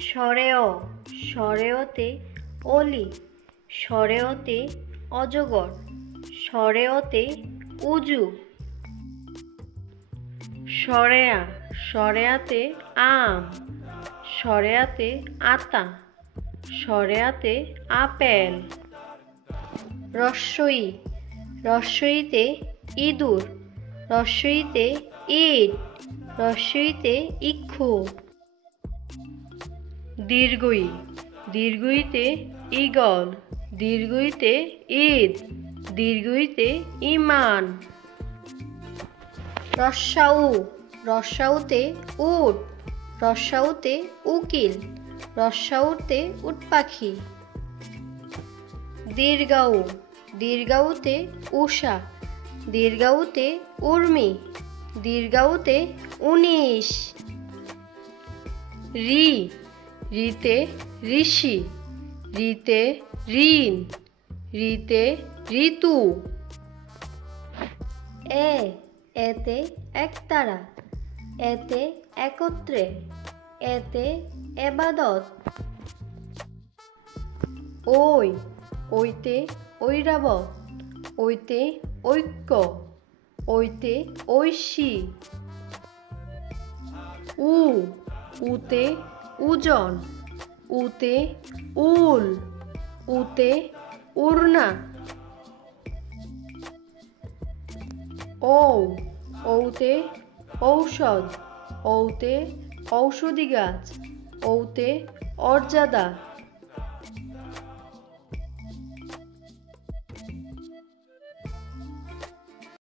সরেও, সরেওতে অলি, সরেওতে অজগর, সরেওতে উজু। সরেয়া, সরেয়াতে আম, সরেয়াতে আতা, সরেয়াতে আপেল। রস্বই, রস্বইতে ইঁদুর, রস্বইতে ইট, রস্বইতে ইক্ষু। দীর্ঘই, দীর্ঘইতে ঈগল, দীর্ঘইতে ঈদ, দীর্ঘইতে ঈমান। রস্বাউ, রস্বাউতে উট, রস্বাউতে উকিল, রস্বাউতে উট পাখি। দীর্ঘাউ, দীর্ঘাউতে উষা, দীর্ঘাউতে উর্মি, দীর্ঘাউতে 19। রি, রিতে ঋষি, রিতে ঋণ, রিতে ঋতু। এতে একতারা, এতে একত্রে, এতে এবাদত। ওই, ওইতে ঐরাবত, ওইতে ঐক্য, ওইতে ঐশী। উতে ওজন, উতে উল, উতে উড়না। ঔতে ঔষধ, ঔতে ঔষধি গাছ, ঔতে অর্জাদা।